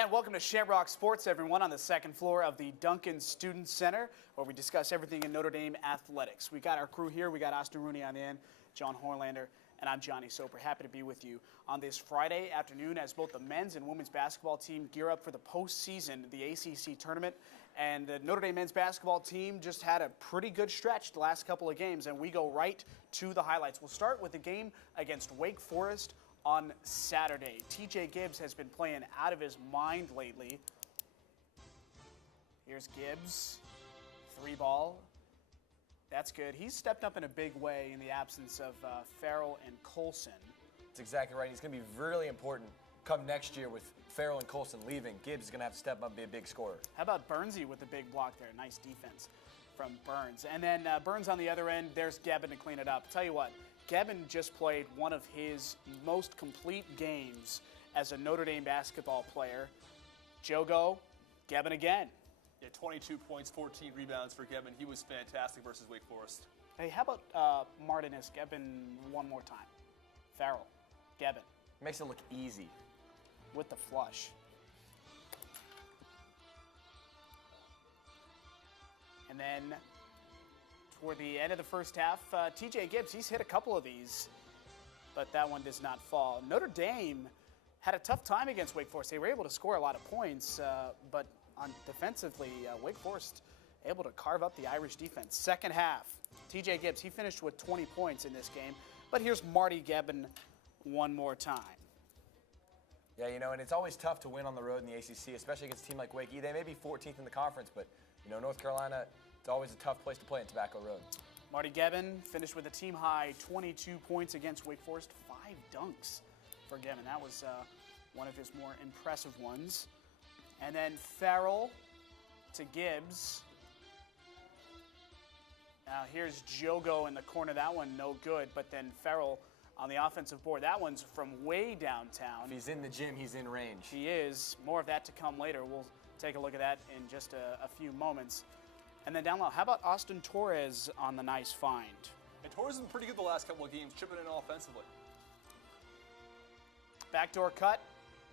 And welcome to Shamrock Sports, everyone, on the second floor of the Duncan Student Center, where we discuss everything in Notre Dame athletics. We got our crew here. We got Austin Rooney on the end, John Horlander, and I'm Johnny Soper. Happy to be with you on this Friday afternoon as both the men's and women's basketball team gear up for the postseason, the ACC tournament. And the Notre Dame men's basketball team just had a pretty good stretch the last couple of games, and we go right to the highlights. We'll start with the game against Wake Forest on Saturday. TJ Gibbs has been playing out of his mind lately. Here's Gibbs, 3-ball. That's good. He's stepped up in a big way in the absence of Farrell and Colson. That's exactly right. He's going to be really important come next year with Farrell and Colson leaving. Gibbs is going to have to step up and be a big scorer. How about Burnsy with the big block there? Nice defense from Burns. And then Burns on the other end, there's Gebbin to clean it up. Tell you what, Gebbin just played one of his most complete games as a Notre Dame basketball player. Jogo, Gebbin again. Yeah, 22 points, 14 rebounds for Gebbin. He was fantastic versus Wake Forest. Hey, how about Martinez, Gebbin one more time? Farrell, Gebbin. Makes it look easy. With the flush. And then toward the end of the first half, TJ Gibbs, he's hit a couple of these, but that one does not fall. Notre Dame had a tough time against Wake Forest. They were able to score a lot of points, but defensively, Wake Forest able to carve up the Irish defense. Second half, TJ Gibbs, he finished with 20 points in this game, but here's Marty Gebbin one more time. Yeah, you know, and it's always tough to win on the road in the ACC, especially against a team like Wake. They may be 14th in the conference, but, you know, North Carolina, it's always a tough place to play in Tobacco Road. Marty Gebbin finished with a team-high 22 points against Wake Forest, 5 dunks for Gebbin. That was one of his more impressive ones. And then Farrell to Gibbs. Now here's Jogo in the corner. That one no good, but then Farrell on the offensive board. That one's from way downtown. If he's in the gym, he's in range. He is. More of that to come later. We'll take a look at that in just a few moments. And then down low, how about Austin Torres on the nice find? And Torres has been pretty good the last couple of games, chipping in offensively. Backdoor cut.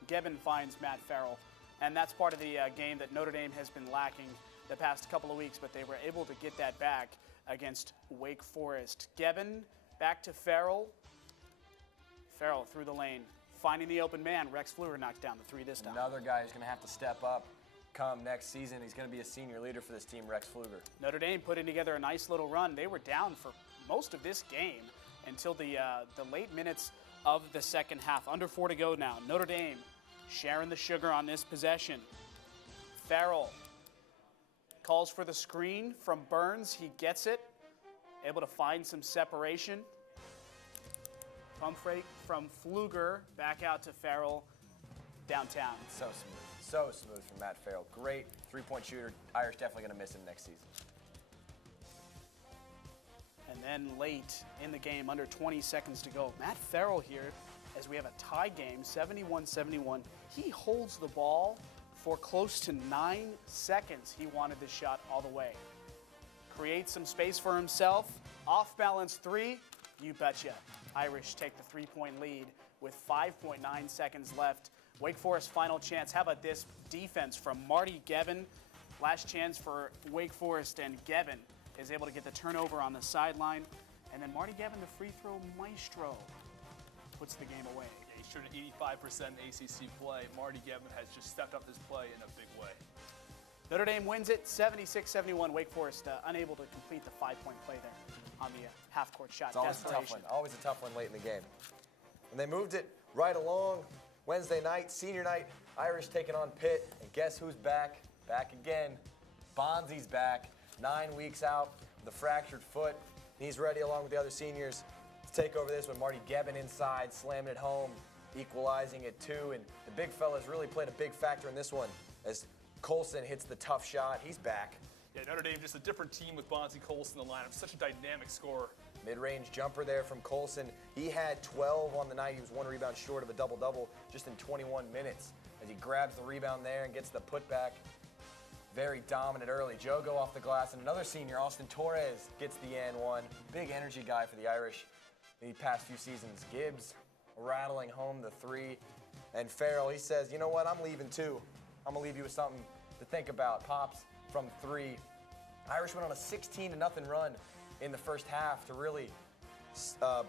Gebbin finds Matt Farrell. And that's part of the game that Notre Dame has been lacking the past couple of weeks, but they were able to get that back against Wake Forest. Gebbin back to Farrell. Farrell through the lane, finding the open man. Rex Fluger knocks down the three this time. Another guy who's going to have to step up come next season. He's going to be a senior leader for this team, Rex Fluger. Notre Dame putting together a nice little run. They were down for most of this game until the late minutes of the second half. Under 4 to go now. Notre Dame sharing the sugar on this possession. Farrell calls for the screen from Burns. He gets it. Able to find some separation. Pump fake from Fluger back out to Farrell downtown. So smooth from Matt Farrell. Great three-point shooter. Irish definitely going to miss him next season. And then late in the game, under 20 seconds to go, Matt Farrell here, as we have a tie game, 71-71. He holds the ball for close to 9 seconds. He wanted the shot all the way. Creates some space for himself. Off-balance three, you betcha. Irish take the 3-point lead with 5.9 seconds left. Wake Forest final chance. How about this defense from Marty Gebbin? Last chance for Wake Forest, and Gebbin is able to get the turnover on the sideline. And then Marty Gebbin, the free throw maestro, puts the game away. Yeah, he's shooting 85% ACC play. Marty Gebbin has just stepped up this play in a big way. Notre Dame wins it 76-71. Wake Forest unable to complete the 5-point play there on the half-court shot. It's always a tough one. Always a tough one late in the game. And they moved it right along. Wednesday night, senior night, Irish taking on Pitt. And guess who's back? Back again. Bonzi's back. 9 weeks out with a fractured foot. He's ready along with the other seniors to take over this one. Marty Gebbin inside, slamming it home, equalizing it too. And the big fella's really played a big factor in this one as Colson hits the tough shot. He's back. Yeah, Notre Dame just a different team with Bonzi Colson in the lineup. Such a dynamic scorer. Mid-range jumper there from Colson. He had 12 on the night. He was 1 rebound short of a double-double just in 21 minutes as he grabs the rebound there and gets the putback. Very dominant early. Jogo off the glass, and another senior, Austin Torres, gets the and one. Big energy guy for the Irish the past few seasons. Gibbs rattling home the three. And Farrell, he says, you know what, I'm leaving too. I'm going to leave you with something to think about. Pops from 3. Irish went on a 16-0 run in the first half to really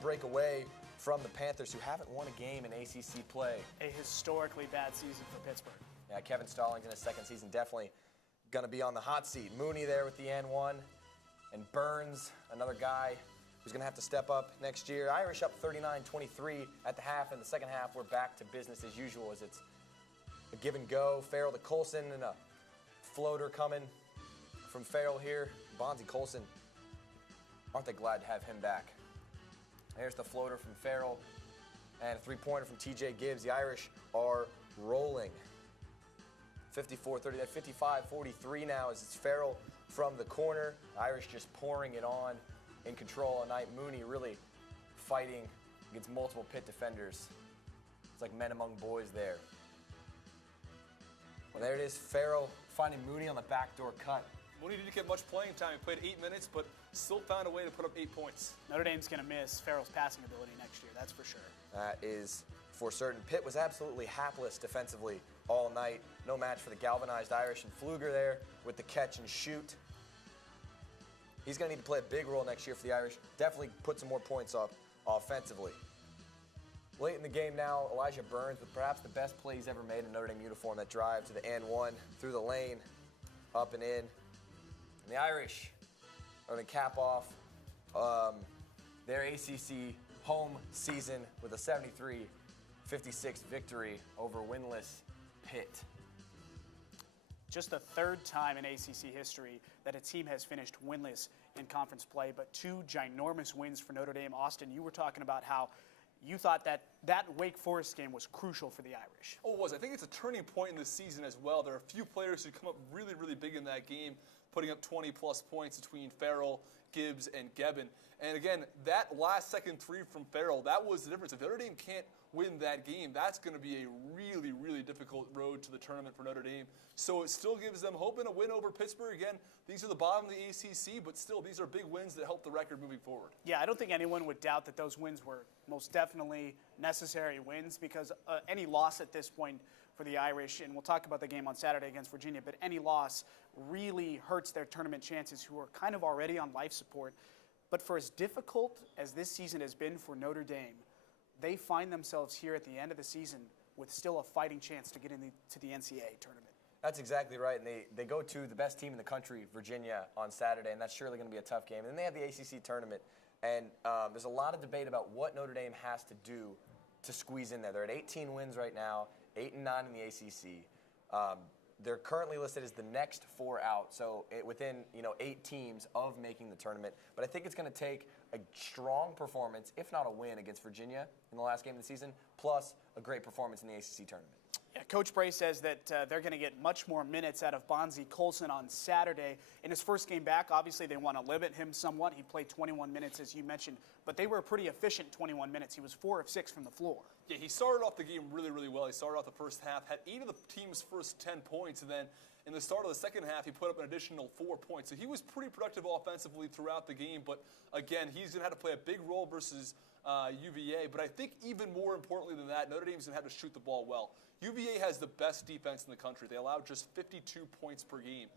break away from the Panthers, who haven't won a game in ACC play. A historically bad season for Pittsburgh. Yeah, Kevin Stallings in his second season definitely going to be on the hot seat. Mooney there with the N1, and Burns, another guy who's going to have to step up next year. Irish up 39-23 at the half. In the second half, we're back to business as usual as it's a give and go. Farrell to Colson and a floater coming from Farrell here. Bonzi Colson, aren't they glad to have him back? There's the floater from Farrell and a three-pointer from TJ Gibbs. The Irish are rolling. 54-30, 55-43 now as it's Farrell from the corner. Irish just pouring it on in control all night. Mooney really fighting against multiple Pitt defenders. It's like men among boys there. Well, there it is, Farrell finding Mooney on the backdoor cut. Mooney didn't get much playing time. He played 8 minutes, but still found a way to put up 8 points. Notre Dame's going to miss Farrell's passing ability next year, that's for sure. That is for certain. Pitt was absolutely hapless defensively all night. No match for the galvanized Irish, and Pfluger there with the catch and shoot. He's going to need to play a big role next year for the Irish. Definitely put some more points up offensively. Late in the game now, Elijah Burns with perhaps the best play he's ever made in a Notre Dame uniform. That drive to the N1, through the lane, up and in. And the Irish are going to cap off their ACC home season with a 73-56 victory over winless Pitt. Just the third time in ACC history that a team has finished winless in conference play, but 2 ginormous wins for Notre Dame. Austin, you were talking about how you thought that Wake Forest game was crucial for the Irish. Oh, it was. I think it's a turning point in the season as well. There are a few players who come up really, really big in that game, putting up 20-plus points between Farrell, Gibbs, and Gebbin. And again, that last second 3 from Farrell, that was the difference. If Notre Dame can't win that game, that's going to be a really, really difficult road to the tournament for Notre Dame. So it still gives them hope in a win over Pittsburgh. Again, these are the bottom of the ACC, but still, these are big wins that help the record moving forward. Yeah, I don't think anyone would doubt that those wins were most definitely necessary wins, because any loss at this point for the Irish, and we'll talk about the game on Saturday against Virginia, but any loss really hurts their tournament chances, who are kind of already on life support. But for as difficult as this season has been for Notre Dame, they find themselves here at the end of the season with still a fighting chance to get into the NCAA tournament. That's exactly right, and they go to the best team in the country, Virginia, on Saturday, and that's surely going to be a tough game. And then they have the ACC tournament, and there's a lot of debate about what Notre Dame has to do to squeeze in there. They're at 18 wins right now, 8-9 in the ACC. They're currently listed as the next 4 out, so within 8 teams of making the tournament. But I think it's going to take a strong performance, if not a win, against Virginia in the last game of the season, plus a great performance in the ACC tournament. Yeah, Coach Bray says that they're going to get much more minutes out of Bonzi Colson on Saturday. In his first game back, obviously they want to limit him somewhat. He played 21 minutes, as you mentioned, but they were a pretty efficient 21 minutes. He was 4 of 6 from the floor. Yeah, he started off the game really, really well. He started off the first half, had 8 of the team's first 10 points, and then in the start of the second half, he put up an additional 4 points. So he was pretty productive offensively throughout the game, but again, he's going to have to play a big role versus UVA. But I think even more importantly than that, Notre Dame's going to have to shoot the ball well. UVA has the best defense in the country. They allow just 52 points per game.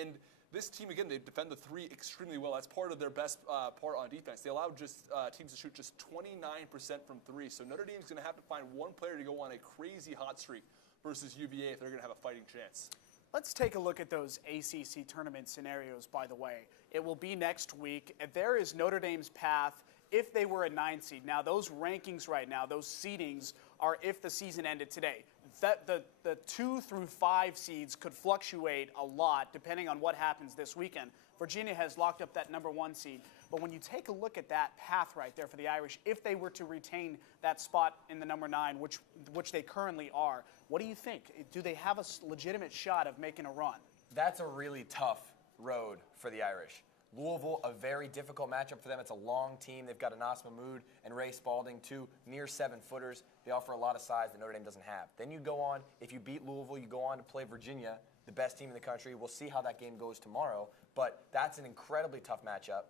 And this team, again, they defend the 3 extremely well. That's part of their best part on defense. They allow just teams to shoot just 29% from 3. So Notre Dame's going to have to find one player to go on a crazy hot streak versus UVA if they're going to have a fighting chance. Let's take a look at those ACC tournament scenarios, by the way. It will be next week. There is Notre Dame's path if they were a 9 seed. Now, those rankings right now, those seedings, are if the season ended today. The 2 through 5 seeds could fluctuate a lot depending on what happens this weekend. Virginia has locked up that number 1 seed. But when you take a look at that path right there for the Irish, if they were to retain that spot in the number 9, which they currently are, what do you think? Do they have a legitimate shot of making a run? That's a really tough road for the Irish. Louisville, a very difficult matchup for them. It's a long team. They've got Anas Mahmoud and Ray Spalding, 2 near 7-footers. They offer a lot of size that Notre Dame doesn't have. Then you go on, if you beat Louisville, you go on to play Virginia, the best team in the country. We'll see how that game goes tomorrow, but that's an incredibly tough matchup.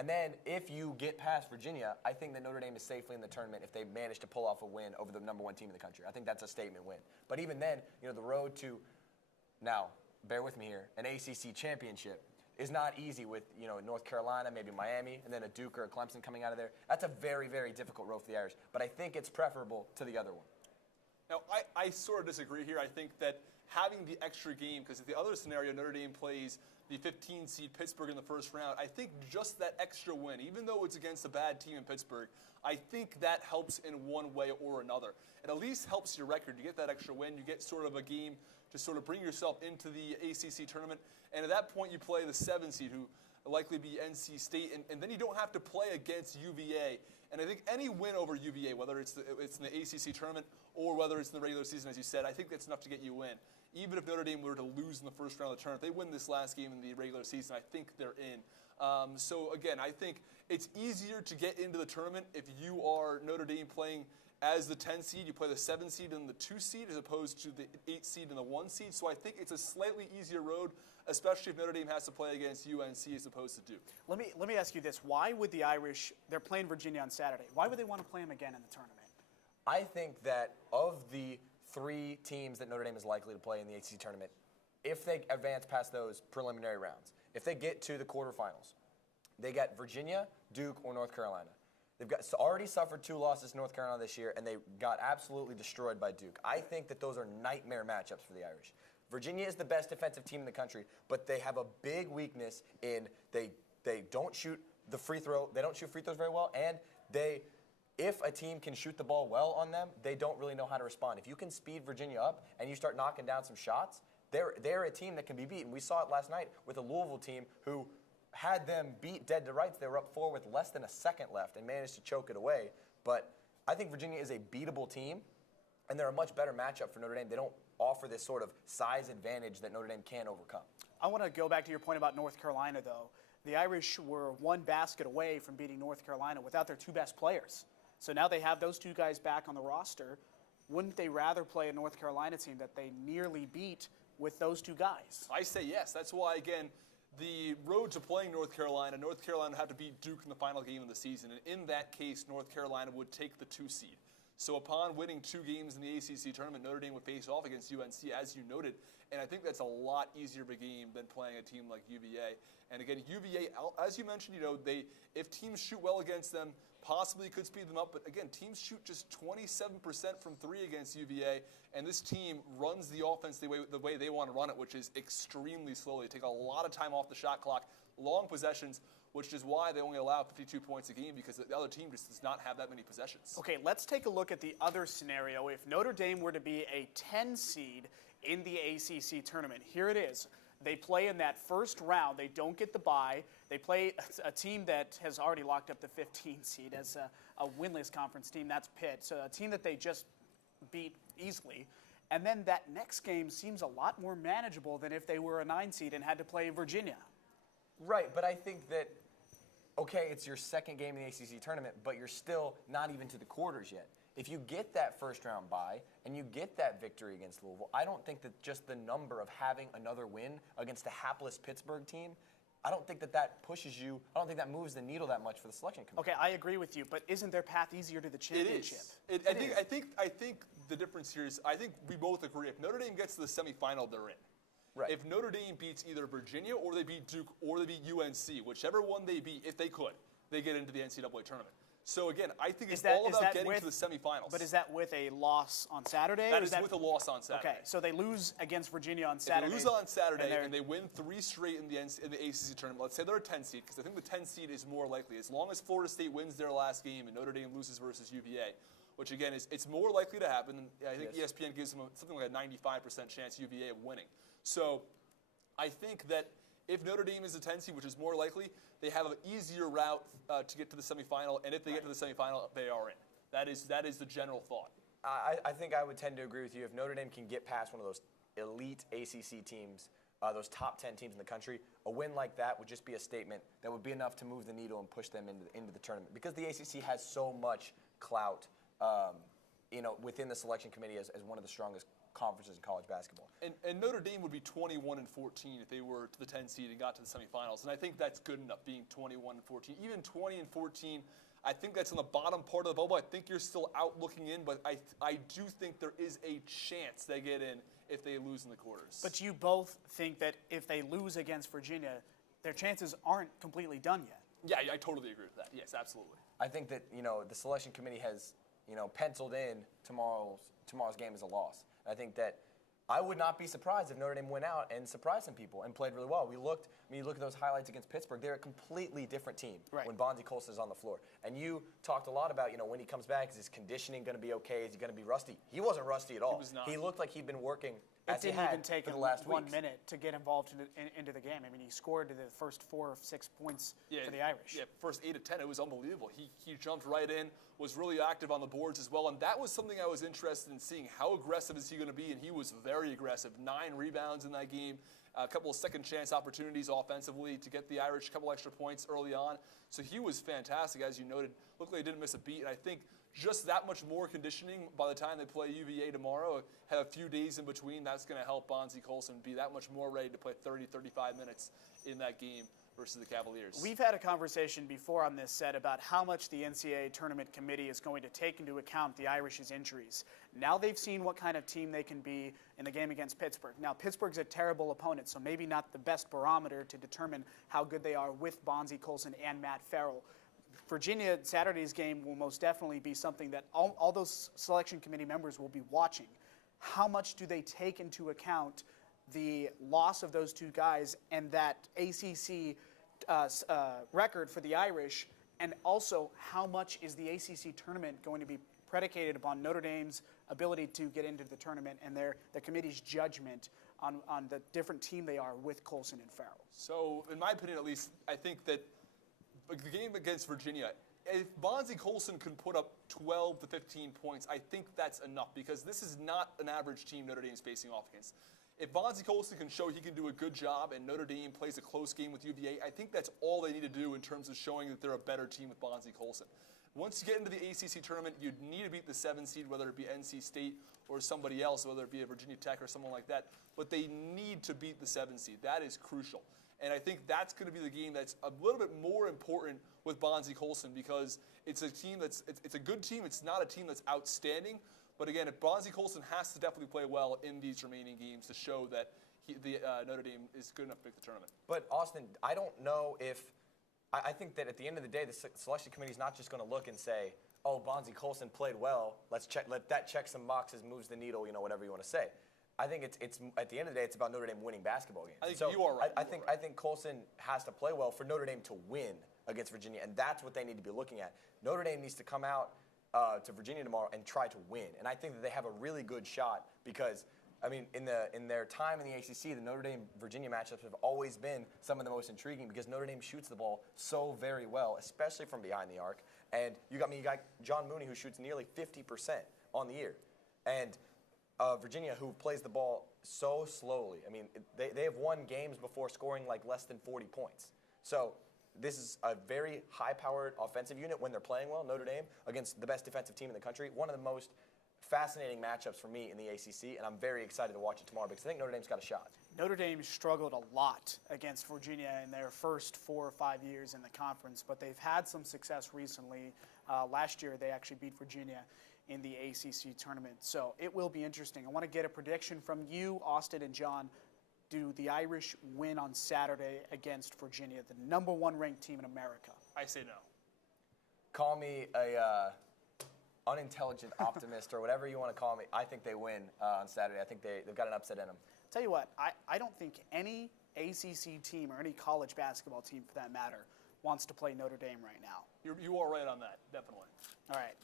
And then if you get past Virginia, I think that Notre Dame is safely in the tournament if they manage to pull off a win over the #1 team in the country. I think that's a statement win. But even then, the road to, now, bear with me here, an ACC championship is not easy with, North Carolina, maybe Miami, and then a Duke or a Clemson coming out of there. That's a very, very difficult road for the Irish. But I think it's preferable to the other one. Now, I sort of disagree here. I think that having the extra game, because if the other scenario, Notre Dame plays the 15 seed Pittsburgh in the first round, I think just that extra win, even though it's against a bad team in Pittsburgh, I think that helps in one way or another. It at least helps your record. You get that extra win. You get sort of a game to sort of bring yourself into the ACC tournament. And at that point, you play the 7 seed, who will likely be NC State, and then you don't have to play against UVA. And I think any win over UVA, whether it's in the ACC tournament or whether it's in the regular season, as you said, I think that's enough to get you in. Even if Notre Dame were to lose in the first round of the tournament, if they win this last game in the regular season, I think they're in. So again, I think it's easier to get into the tournament if you are Notre Dame playing as the 10 seed. You play the 7 seed and the 2 seed as opposed to the 8 seed and the 1 seed. So I think it's a slightly easier road, especially if Notre Dame has to play against UNC as opposed to Duke. Let me ask you this. Why would the Irish, they're playing Virginia on Saturday, why would they want to play them again in the tournament? I think that of the 3 teams that Notre Dame is likely to play in the ACC tournament, if they advance past those preliminary rounds, if they get to the quarterfinals, they got Virginia, Duke, or North Carolina. They've already suffered 2 losses to North Carolina this year, and they got absolutely destroyed by Duke. I think that those are nightmare matchups for the Irish. Virginia is the best defensive team in the country, but they have a big weakness in they don't shoot the free throw. They don't shoot free throws very well, and if a team can shoot the ball well on them, they don't really know how to respond. If you can speed Virginia up and you start knocking down some shots, they're a team that can be beaten. We saw it last night with a Louisville team who had them beat dead to rights. They were up 4 with less than a second left and managed to choke it away. But I think Virginia is a beatable team, and they're a much better matchup for Notre Dame. They don't offer this sort of size advantage that Notre Dame can overcome. I want to go back to your point about North Carolina, though. The Irish were 1 basket away from beating North Carolina without their 2 best players. So now they have those 2 guys back on the roster. Wouldn't they rather play a North Carolina team that they nearly beat with those 2 guys? I say yes. That's why, again, the road to playing North Carolina would have to beat Duke in the final game of the season. And in that case, North Carolina would take the 2 seed. So upon winning 2 games in the ACC tournament, Notre Dame would face off against UNC, as you noted. And I think that's a lot easier of a game than playing a team like UVA. And again, UVA, as you mentioned, if teams shoot well against them, possibly could speed them up. But again, teams shoot just 27% from 3 against UVA. And this team runs the offense the way they want to run it, which is extremely slowly. They take a lot of time off the shot clock, long possessions, which is why they only allow 52 points a game, because the other team just does not have that many possessions. Okay, let's take a look at the other scenario. If Notre Dame were to be a 10 seed in the ACC tournament, here it is. They play in that first round. They don't get the bye. They play a team that has already locked up the 15 seed as a winless conference team. That's Pitt. So a team that they just beat easily. And then that next game seems a lot more manageable than if they were a 9 seed and had to play Virginia. Right, but I think that, okay, it's your second game in the ACC tournament, but you're still not even to the quarters yet. If you get that first round bye and you get that victory against Louisville, I don't think that just the number of having another win against a hapless Pittsburgh team, I don't think that pushes you, I don't think that moves the needle that much for the selection committee. Okay, I agree with you, but isn't their path easier to the championship? It is. I think the difference here is, I think we both agree, if Notre Dame gets to the semifinal, they're in. Right. If Notre Dame beats either Virginia or they beat Duke or they beat UNC, whichever one they beat, if they could, they get into the NCAA tournament. So again, I think it's all about getting to the semifinals. But is that with a loss on Saturday? That is with a loss on Saturday. Okay, so they lose against Virginia on Saturday. If they lose on Saturday and they win 3 straight in the ACC tournament, let's say they're a 10 seed, because I think the 10 seed is more likely. As long as Florida State wins their last game and Notre Dame loses versus UVA, which again it's more likely to happen. I think ESPN gives them something like a 95% chance UVA of winning. So I think that if Notre Dame is a 10 seed, which is more likely, they have an easier route to get to the semifinal, and if they get to the semifinal, they are in. That is the general thought. I think I would tend to agree with you. If Notre Dame can get past one of those elite ACC teams, those top 10 teams in the country, a win like that would just be a statement that would be enough to move the needle and push them into the tournament. Because the ACC has so much clout, within the selection committee as one of the strongest conferences in college basketball. And Notre Dame would be 21-14 if they were to the 10 seed and got to the semifinals. And I think that's good enough, being 21-14. Even 20-14, I think that's on the bottom part of the bubble. I think you're still out looking in, but I do think there is a chance they get in if they lose in the quarters. But you both think that if they lose against Virginia, their chances aren't completely done yet. Yeah, I totally agree with that. Yes, absolutely. I think that, the selection committee has, penciled in tomorrow's game as a loss. I think that I would not be surprised if Notre Dame went out and surprised some people and played really well. You look at those highlights against Pittsburgh, they're a completely different team when Bonzie Colson is on the floor. And you talked a lot about, when he comes back, is his conditioning going to be okay? Is he going to be rusty? He wasn't rusty at all. He was not. He looked like he'd been working It didn't even take for him the last 1 weeks. minute to get involved into the game. I mean, he scored the first 4 or 6 points for the Irish. Yeah, first 8 of 10, it was unbelievable. He jumped right in, was really active on the boards as well, and that was something I was interested in seeing. How aggressive is he going to be? And he was very aggressive. 9 rebounds in that game, a couple of second chance opportunities offensively to get the Irish a couple extra points early on. So he was fantastic, as you noted. Looked like he didn't miss a beat, and I think just that much more conditioning by the time they play UVA tomorrow, have a few days in between, that's going to help Bonzie Colson be that much more ready to play 30, 35 minutes in that game versus the Cavaliers. We've had a conversation before on this set about how much the NCAA tournament committee is going to take into account the Irish's injuries. Now they've seen what kind of team they can be in the game against Pittsburgh. Now Pittsburgh's a terrible opponent, so maybe not the best barometer to determine how good they are with Bonzie Colson and Matt Farrell. Virginia, Saturday's game will most definitely be something that all those selection committee members will be watching. How much do they take into account the loss of those 2 guys and that ACC record for the Irish, and also how much is the ACC tournament going to be predicated upon Notre Dame's ability to get into the tournament and the committee's judgment on the different team they are with Colson and Farrell? So, in my opinion at least, I think that the game against Virginia, if Bonzie Colson can put up 12 to 15 points, I think that's enough, because this is not an average team Notre Dame's facing off against. If Bonzie Colson can show he can do a good job and Notre Dame plays a close game with UVA, I think that's all they need to do in terms of showing that they're a better team with Bonzie Colson. Once you get into the ACC tournament, you need to beat the 7 seed, whether it be NC State or somebody else, whether it be a Virginia Tech or someone like that. But they need to beat the 7 seed. That is crucial. And I think that's going to be the game that's a little bit more important with Bonzie Colson, because it's a team it's a good team. It's not a team that's outstanding. But again, if Bonzie Colson has to definitely play well in these remaining games to show that Notre Dame is good enough to make the tournament. But Austin, I don't know if I think that at the end of the day, the selection committee is not just going to look and say, "Oh, Bonzie Colson played well. Let that check some boxes, moves the needle, whatever you want to say." I think it's at the end of the day, it's about Notre Dame winning basketball games. I think you are right. I think Colson has to play well for Notre Dame to win against Virginia, and that's what they need to be looking at. Notre Dame needs to come out to Virginia tomorrow and try to win, and I think that they have a really good shot because, I mean, in their time in the ACC, the Notre Dame-Virginia matchups have always been some of the most intriguing because Notre Dame shoots the ball so very well, especially from behind the arc. And you got John Mooney, who shoots nearly 50% on the year, and Virginia, who plays the ball so slowly. I mean, they have won games before scoring like less than 40 points. So this is a very high-powered offensive unit when they're playing well, Notre Dame, against the best defensive team in the country. One of the most fascinating matchups for me in the ACC, and I'm very excited to watch it tomorrow because I think Notre Dame's got a shot. Notre Dame struggled a lot against Virginia in their first 4 or 5 years in the conference, but they've had some success recently. Last year, they actually beat Virginia in the ACC tournament. So it will be interesting. I want to get a prediction from you, Austin and John. Do the Irish win on Saturday against Virginia, the #1 ranked team in America? I say no. Call me a unintelligent optimist or whatever you want to call me. I think they win on Saturday. I think they've got an upset in them. Tell you what, I don't think any ACC team or any college basketball team, for that matter, wants to play Notre Dame right now. You are right on that, definitely. All right.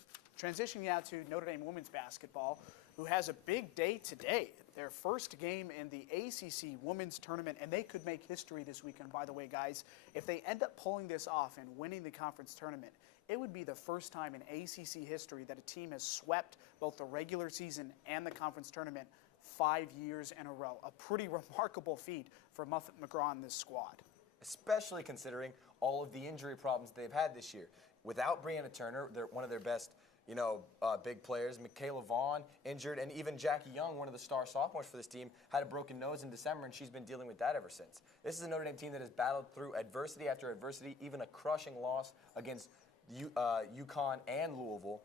Transitioning now to Notre Dame women's basketball, who has a big day today. Their first game in the ACC women's tournament, and they could make history this weekend, by the way, guys. If they end up pulling this off and winning the conference tournament, it would be the first time in ACC history that a team has swept both the regular season and the conference tournament 5 years in a row. A pretty remarkable feat for Muffet McGraw and this squad. Especially considering all of the injury problems they've had this year. Without Breanna Turner, one of their best big players. Michaela Vaughn injured, and even Jackie Young, one of the star sophomores for this team, had a broken nose in December, and she's been dealing with that ever since. This is a Notre Dame team that has battled through adversity after adversity, even a crushing loss against UConn and Louisville.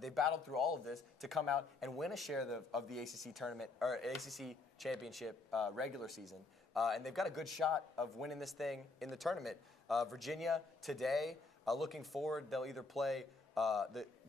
They battled through all of this to come out and win a share of the ACC tournament or ACC championship regular season, and they've got a good shot of winning this thing in the tournament. Virginia today, looking forward, they'll either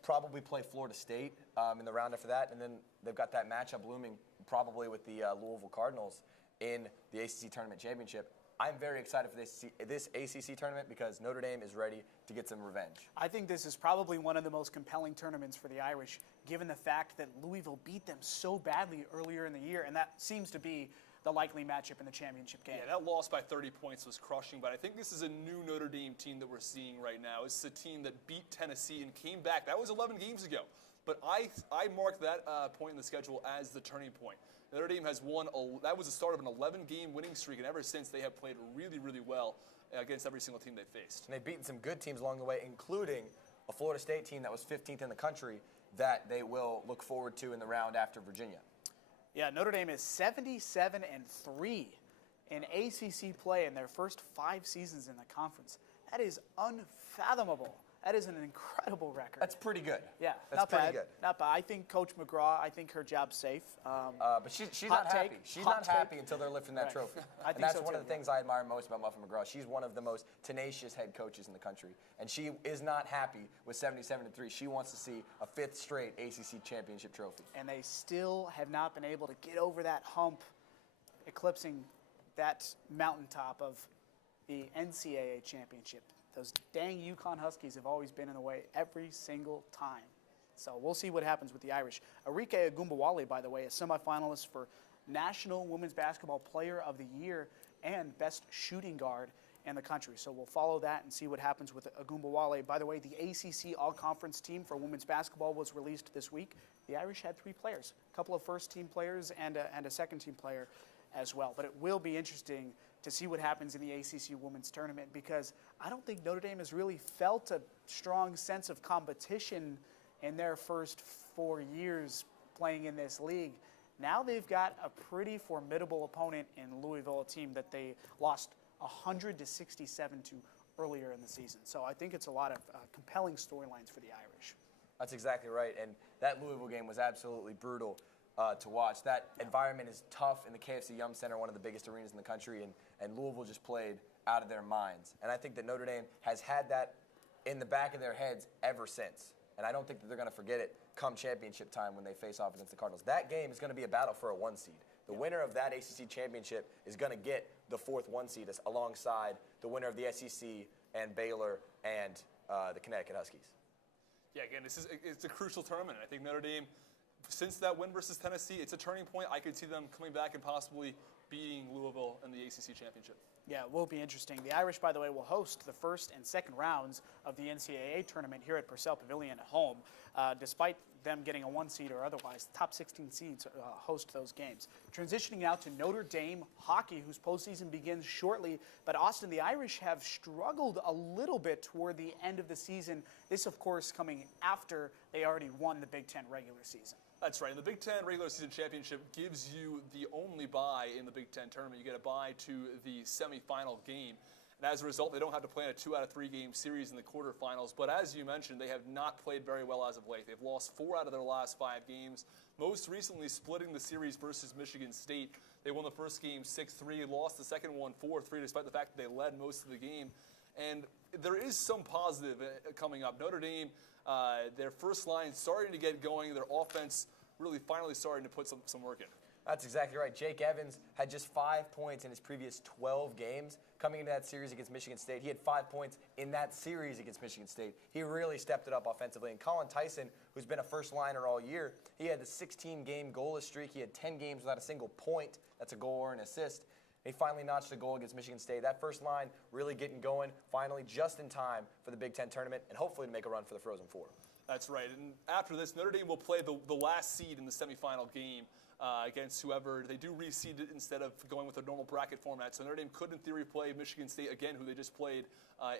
probably play Florida State in the round after that, and then they've got that matchup looming probably with the Louisville Cardinals in the ACC tournament championship. I'm very excited for this ACC tournament because Notre Dame is ready to get some revenge. I think this is probably one of the most compelling tournaments for the Irish, given the fact that Louisville beat them so badly earlier in the year, and that seems to be the likely matchup in the championship game. Yeah, that loss by 30 points was crushing, but I think this is a new Notre Dame team that we're seeing right now. It's a team that beat Tennessee and came back. That was 11 games ago. But I marked that point in the schedule as the turning point. Notre Dame has won, that was the start of an 11-game winning streak, and ever since they have played really, really well against every single team they faced. And they've beaten some good teams along the way, including a Florida State team that was 15th in the country that they will look forward to in the round after Virginia. Yeah, Notre Dame is 77-3 in ACC play in their first 5 seasons in the conference. That is unfathomable. That is an incredible record. That's pretty good. Yeah, that's not pretty bad. good. Not bad. I think Coach McGraw, I think her job's safe. But she's not happy. She's not happy until they're lifting that trophy. I think and that's so one too. of the things I admire most about Muffin McGraw. She's one of the most tenacious head coaches in the country. And she is not happy with 77-3. She wants to see a 5th straight ACC championship trophy. And they still have not been able to get over that hump, eclipsing that mountaintop of the NCAA championship. Those dang UConn Huskies have always been in the way every single time. So we'll see what happens with the Irish. Arike Agumbawale, by the way, a semifinalist for National Women's Basketball Player of the Year and Best Shooting Guard in the country. So we'll follow that and see what happens with Agumbawale. By the way, the ACC All-Conference team for women's basketball was released this week. The Irish had 3 players, a couple of first-team players and a second-team player as well. But it will be interesting to see what happens in the ACC Women's Tournament because I don't think Notre Dame has really felt a strong sense of competition in their first 4 years playing in this league. Now they've got a pretty formidable opponent in Louisville, a team that they lost 100-67 to earlier in the season. So I think it's a lot of compelling storylines for the Irish. That's exactly right. And that Louisville game was absolutely brutal to watch. That environment is tough in the KFC Yum Center, one of the biggest arenas in the country, and Louisville just played out of their minds. And I think that Notre Dame has had that in the back of their heads ever since. And I don't think that they're going to forget it come championship time when they face off against the Cardinals. That game is going to be a battle for a 1 seed. The winner of that ACC championship is going to get the 4th 1 seed alongside the winner of the SEC and Baylor and the Connecticut Huskies. Yeah, again, it's a crucial tournament. I think Notre Dame, since that win versus Tennessee, it's a turning point. I could see them coming back and possibly beating Louisville in the ACC championship. Yeah, it will be interesting. The Irish, by the way, will host the first and second rounds of the NCAA tournament here at Purcell Pavilion at home. Despite them getting a 1 seed or otherwise, the top 16 seeds host those games. Transitioning now to Notre Dame hockey, whose postseason begins shortly. But Austin, the Irish have struggled a little bit toward the end of the season. This, of course, coming after they already won the Big Ten regular season. That's right. And the Big Ten regular season championship gives you the only bye in the Big Ten tournament. You get a bye to the semifinal game. And as a result, they don't have to play in a 2 out of 3 game series in the quarterfinals. But as you mentioned, they have not played very well as of late. They've lost 4 out of their last 5 games, most recently splitting the series versus Michigan State. They won the first game 6-3, lost the second one 4-3, despite the fact that they led most of the game. And there is some positive coming up. Notre Dame, their first line starting to get going. Their offense really finally starting to put some work in. That's exactly right. Jake Evans had just 5 points in his previous 12 games. Coming into that series against Michigan State, he had 5 points in that series against Michigan State. He really stepped it up offensively. And Colin Tyson, who's been a first liner all year, he had the 16-game goalless streak. He had 10 games without a single point. That's a goal or an assist. He finally notched a goal against Michigan State. That first line really getting going, finally just in time for the Big Ten tournament and hopefully to make a run for the Frozen Four. That's right. And after this, Notre Dame will play the last seed in the semifinal game against whoever. They do reseed it instead of going with a normal bracket format. So Notre Dame could, in theory, play Michigan State again, who they just played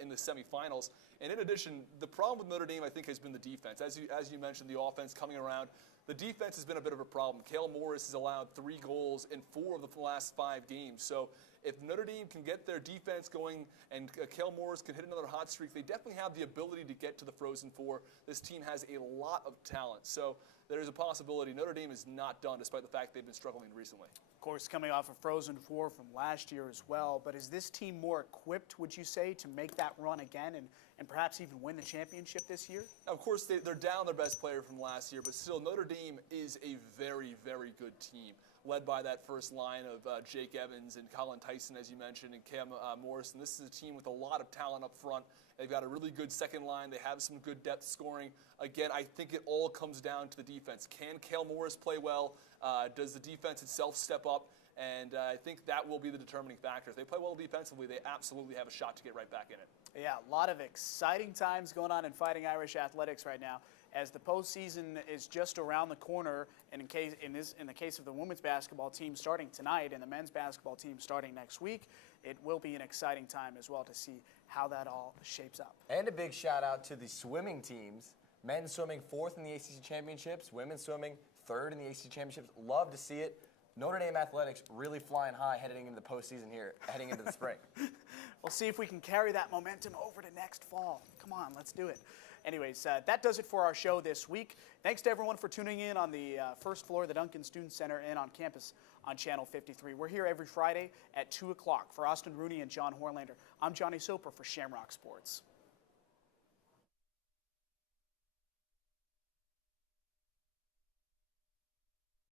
in the semifinals. And in addition, the problem with Notre Dame, I think, has been the defense. As you mentioned, the offense coming around. The defense has been a bit of a problem. Cale Morris has allowed 3 goals in 4 of the last 5 games. So if Notre Dame can get their defense going and Cale Morris can hit another hot streak, they definitely have the ability to get to the Frozen Four. This team has a lot of talent. So there's a possibility Notre Dame is not done, despite the fact they've been struggling recently. Of course, coming off a Frozen Four from last year as well. But is this team more equipped, would you say, to make that run again and perhaps even win the championship this year? Now, of course, they're down their best player from last year, but still, Notre Dame is a very, very good team, led by that first line of Jake Evans and Colin Tyson, as you mentioned, and Cam Morrison. This is a team with a lot of talent up front. They've got a really good second line. They have some good depth scoring. Again, I think it all comes down to the defense. Can Cale Morris play well? Does the defense itself step up? And I think that will be the determining factor. If they play well defensively, they absolutely have a shot to get right back in it. Yeah, a lot of exciting times going on in Fighting Irish athletics right now, as the postseason is just around the corner. And in the case of the women's basketball team starting tonight and the men's basketball team starting next week, it will be an exciting time as well to see how that all shapes up. And a big shout out to the swimming teams. Men's swimming 4th in the ACC championships, women's swimming 3rd in the ACC championships. Love to see it. Notre Dame athletics really flying high heading into the postseason here, heading into the spring. We'll see if we can carry that momentum over to next fall. Come on, let's do it. Anyways, that does it for our show this week. Thanks to everyone for tuning in on the first floor of the Duncan Student Center and on campus on Channel 53. We're here every Friday at 2 o'clock. For Austin Rooney and John Horlander, I'm Johnny Soper for Shamrock Sports.